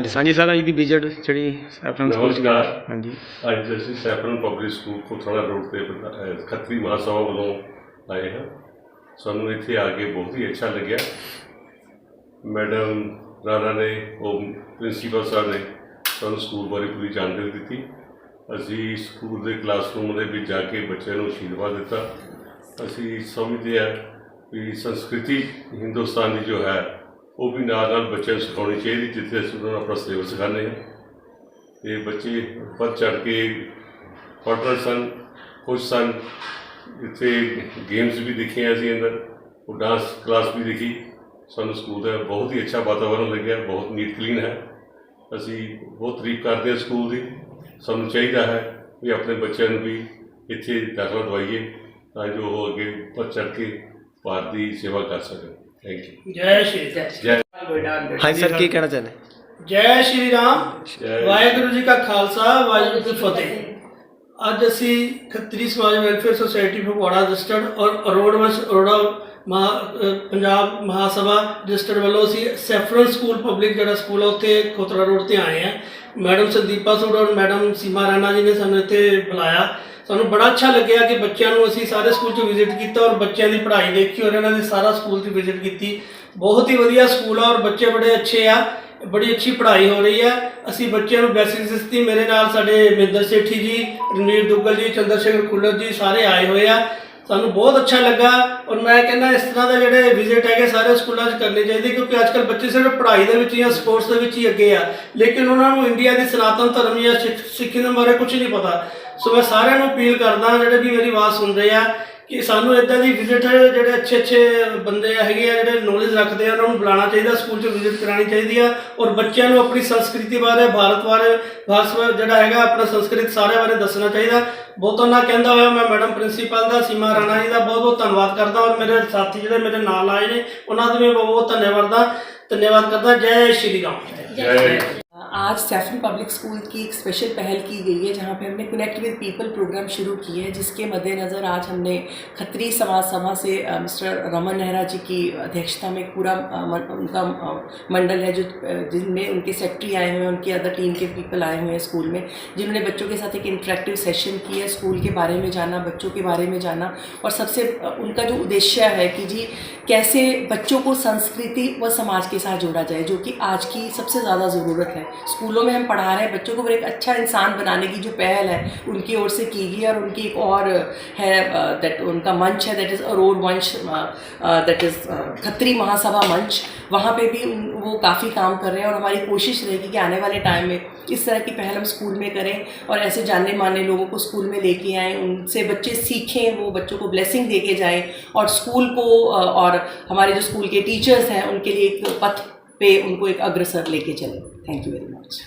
ਅੱਜ ਸਾਂਝੀ ਸਾਰਿਆਂ ਦੀ ਵਿਜ਼ਿਟ ਜਿਹੜੀ ਸੈਫਰਨ ਸਕੂਲ 'ਚ ਨਮਸਕਾਰ। ਹਾਂਜੀ ਅੱਜ ਅਸੀਂ ਸੈਫਰਨ ਪਬਲਿਕ ਸਕੂਲ ਕੋਥਲਾ ਰੋਡ ਤੇ ਖੱਤਰੀ ਮਹਾਸਭਾ ਵੱਲੋਂ ਆਏ ਹਾਂ। ਸਾਨੂੰ ਇੱਥੇ ਆ ਕੇ ਬਹੁਤ ਹੀ ਅੱਛਾ ਲੱਗਿਆ। ਮੈਡਮ ਰਾਣਾ ਨੇ ਉਹ ਪ੍ਰਿੰਸੀਪਲ ਸਾਹਿਬ ਨੇ ਸਾਨੂੰ ਸਕੂਲ ਬਾਰੇ ਪੂਰੀ ਜਾਣਕਾਰੀ ਦਿੱਤੀ। ਅਸੀਂ ਸਕੂਲ ਦੇ ਕਲਾਸਰੂਮ ਦੇ ਵਿੱਚ ਜਾ ਕੇ ਬੱਚਿਆਂ ਨੂੰ ਅਸ਼ੀਰਵਾਦ ਦਿੱਤਾ। ਅਸੀਂ ਸਮਝਦੇ ਹਾਂ ਕਿ ਸੰਸਕ੍ਰਿਤੀ ਹਿੰਦੁਸਤਾਨ ਦੀ ਜੋ ਹੈ ਉਹ ਵੀ ਨਾਲ ਬੱਚਿਆਂ ਨੂੰ ਸਿਖਾਉਣੀ ਚਾਹੀਦੀ, ਜਿੱਥੇ ਅਸੀਂ ਉਹਨਾਂ ਨੂੰ ਆਪਣਾ ਸਿਲੇਬਸ ਸਿਖਾਉਂਦੇ ਹਾਂ। ਅਤੇ ਬੱਚੇ ਵੱਧ ਚੜ੍ਹ ਕੇ ਪੜ੍ਹ ਸਨ, ਖੁਸ਼ ਸਨ। ਇੱਥੇ ਗੇਮਸ ਵੀ ਦੇਖੀਆਂ ਅਸੀਂ ਅੰਦਰ, ਉਹ ਡਾਂਸ ਕਲਾਸ ਵੀ ਦੇਖੀ। ਸਾਨੂੰ ਸਕੂਲ ਦਾ ਬਹੁਤ ਹੀ ਅੱਛਾ ਵਾਤਾਵਰਨ ਲੱਗਿਆ, ਬਹੁਤ ਨੀਟ ਕਲੀਨ ਹੈ। ਅਸੀਂ ਬਹੁਤ ਤਾਰੀਫ ਕਰਦੇ ਹਾਂ ਸਕੂਲ ਦੀ। ਸਾਨੂੰ ਚਾਹੀਦਾ ਹੈ ਵੀ ਆਪਣੇ ਬੱਚਿਆਂ ਨੂੰ ਵੀ ਇੱਥੇ ਦਾਖਲਾ ਦਵਾਈਏ ਤਾਂ ਜੋ ਉਹ ਅੱਗੇ ਵੱਧ ਚੜ੍ਹ ਕੇ ਭਾਰਤ ਦੀ ਸੇਵਾ ਕਰ ਸਕਣ। Thank you. जय श्री ਜੈ ਹਾਂਜੀ ਸਰ ਕੀ ਕਹਿਣਾ ਚਾਹੁੰਦੇ? जय श्री राम ਜੈ वाहेगुरु जी का खालसा वाहेगुरु जी की फतेह। ਅੱਜ ਅਸੀਂ ਖੱਤਰੀ ਸਮਾਜ ਵੈਲਫੇਅਰ ਸੁਸਾਇਟੀ ਫਗਵਾੜਾ ਰਜਿਸਟਰਡ ਔਰ ਅਰੋੜਾ ਪੰਜਾਬ ਮਹਾਸਭਾ ਰਜਿਸਟਰਡ ਵੱਲੋਂ ਅਸੀਂ ਸੈਫਰਨ ਸਕੂਲ ਪਬਲਿਕ ਜਿਹੜਾ ਸਕੂਲ ਆ ਉੱਥੇ ਖੋਤਰਾ ਰੋਡ ਤੇ ਆਏ ਹਾਂ। ਮੈਡਮ ਸੰਦੀਪਾ ਸੂਡ ਔਰ ਮੈਡਮ ਸੀਮਾ ਰਾਣਾ ਜੀ ਨੇ ਸਾਨੂੰ ਇੱਥੇ ਬੁਲਾਇਆ। ਸਾਨੂੰ ਬੜਾ ਅੱਛਾ ਲੱਗਿਆ ਕਿ ਬੱਚਿਆਂ ਨੂੰ ਅਸੀਂ ਸਾਰੇ ਸਕੂਲ 'ਚ ਵਿਜ਼ਿਟ ਕੀਤਾ ਔਰ ਬੱਚਿਆਂ ਦੀ ਪੜ੍ਹਾਈ ਦੇਖੀ ਔਰ ਇਹਨਾਂ ਦੀ ਸਾਰਾ ਸਕੂਲ 'ਚ ਵਿਜ਼ਿਟ ਕੀਤੀ। ਬਹੁਤ ਹੀ ਵਧੀਆ ਸਕੂਲ ਆ ਔਰ ਬੱਚੇ ਬੜੇ ਅੱਛੇ ਆ, ਬੜੀ ਅੱਛੀ ਪੜ੍ਹਾਈ ਹੋ ਰਹੀ ਹੈ। ਅਸੀਂ ਬੱਚਿਆਂ ਨੂੰ ਬਲੈਸਿੰਗਸ ਦਿੱਤੀ। ਮੇਰੇ ਨਾਲ ਸਾਡੇ ਮਹਿੰਦਰ ਸੇਠੀ ਜੀ, ਰਣਵੀਰ ਦੁੱਗਲ ਜੀ, ਚੰਦਰਸ਼ੇਖਰ ਖੁੱਲਰ ਜੀ ਸਾਰੇ ਆਏ ਹੋਏ ਆ। ਸਾਨੂੰ ਬਹੁਤ ਅੱਛਾ ਲੱਗਾ ਔਰ ਮੈਂ ਕਹਿੰਦਾ ਇਸ ਤਰ੍ਹਾਂ ਦਾ ਜਿਹੜੇ ਵਿਜ਼ਿਟ ਹੈਗੇ ਸਾਰੇ ਸਕੂਲਾਂ 'ਚ ਕਰਨੇ ਚਾਹੀਦੇ, ਕਿਉਂਕਿ ਅੱਜ ਕੱਲ੍ਹ ਬੱਚੇ ਸਿਰਫ ਪੜ੍ਹਾਈ ਦੇ ਵਿੱਚ ਜਾਂ ਸਪੋਰਟਸ ਦੇ ਵਿੱਚ ਹੀ ਅੱਗੇ ਆ, ਲੇਕਿਨ ਉਹਨਾਂ ਨੂੰ ਇੰਡੀਆ ਦੀ ਸਨਾਤਨ ਧਰਮ ਜਾਂ ਸਿੱਖੀ ਦੇ ਬਾਰੇ ਕੁਝ ਨਹੀਂ ਪਤਾ। ਸੋ ਮੈਂ ਸਾਰਿਆਂ ਨੂੰ ਅਪੀਲ ਕਰਦਾ ਜਿਹੜੇ ਵੀ ਮੇਰੀ ਆਵਾਜ਼ ਸੁਣ ਰਹੇ ਆ ਕਿ ਸਾਨੂੰ ਇੱਦਾਂ ਦੀ ਵਿਜ਼ਿਟ ਜਿਹੜੇ ਅੱਛੇ ਬੰਦੇ ਹੈਗੇ ਆ, ਜਿਹੜੇ ਨੌਲੇਜ ਰੱਖਦੇ ਆ, ਉਹਨਾਂ ਨੂੰ ਬੁਲਾਉਣਾ ਚਾਹੀਦਾ, ਸਕੂਲ 'ਚ ਵਿਜ਼ਿਟ ਕਰਾਉਣੀ ਚਾਹੀਦੀ ਆ ਔਰ ਬੱਚਿਆਂ ਨੂੰ ਆਪਣੀ ਸੰਸਕ੍ਰਿਤੀ ਬਾਰੇ, ਭਾਰਤ ਜਿਹੜਾ ਹੈਗਾ ਆਪਣਾ ਸੰਸਕ੍ਰਿਤ ਸਾਰਿਆਂ ਬਾਰੇ ਦੱਸਣਾ ਚਾਹੀਦਾ। ਬਹੁਤਾਂ ਨਾਲ ਕਹਿੰਦਾ ਹੋਇਆ ਮੈਂ ਮੈਡਮ ਪ੍ਰਿੰਸੀਪਲ ਦਾ, ਸੀਮਾ ਰਾਣਾ ਜੀ ਦਾ ਬਹੁਤ ਬਹੁਤ ਧੰਨਵਾਦ ਕਰਦਾ ਔਰ ਮੇਰੇ ਸਾਥੀ ਜਿਹੜੇ ਮੇਰੇ ਨਾਲ ਆਏ ਨੇ ਉਹਨਾਂ ਦਾ ਵੀ ਬਹੁਤ ਧੰਨਵਾਦ करता। जय श्री राम। आज सैफरन पब्लिक स्कूल की एक स्पेशल पहल की गई है जहाँ पे हमने कनेक्ट विद पीपल प्रोग्राम शुरू किए हैं, जिसके मद्देनज़र आज हमने खत्री समाज सभा से मिस्टर रमन नेहरा जी की अध्यक्षता में पूरा उनका मंडल है, जो जिनमें उनके सेक्रेटरी आए हुए हैं, उनकी अदर टीम के पीपल आए हुए हैं स्कूल में, जिन्होंने बच्चों के साथ एक इंटरेक्टिव सेशन किया, स्कूल के बारे में जाना, बच्चों के बारे में जाना और सबसे उनका जो उद्देश्य है कि जी कैसे बच्चों को संस्कृति व समाज के साथ जोड़ा जाए, जो कि आज की सबसे ज़्यादा ज़रूरत है। स्कूलों में हम पढ़ा रहे हैं बच्चों को, पर एक अच्छा इंसान बनाने की जो पहल है उनकी ओर से की गई है। और उनकी एक और है दैट उनका मंच है, दैट इज़ अरोड़ मंच, दैट इज़ खत्री महासभा मंच। वहाँ पे भी वो काफ़ी काम कर रहे हैं और हमारी कोशिश रहेगी कि आने वाले टाइम में इस तरह की पहल हम स्कूल में करें और ऐसे जानने मानने लोगों को स्कूल में लेके आएँ, उनसे बच्चे सीखें, वो बच्चों को ब्लेसिंग दे के जाएँ और स्कूल को और हमारे जो स्कूल के टीचर्स हैं उनके लिए एक पथ पे उनको एक अग्रसर लेके चले। Thank you very much.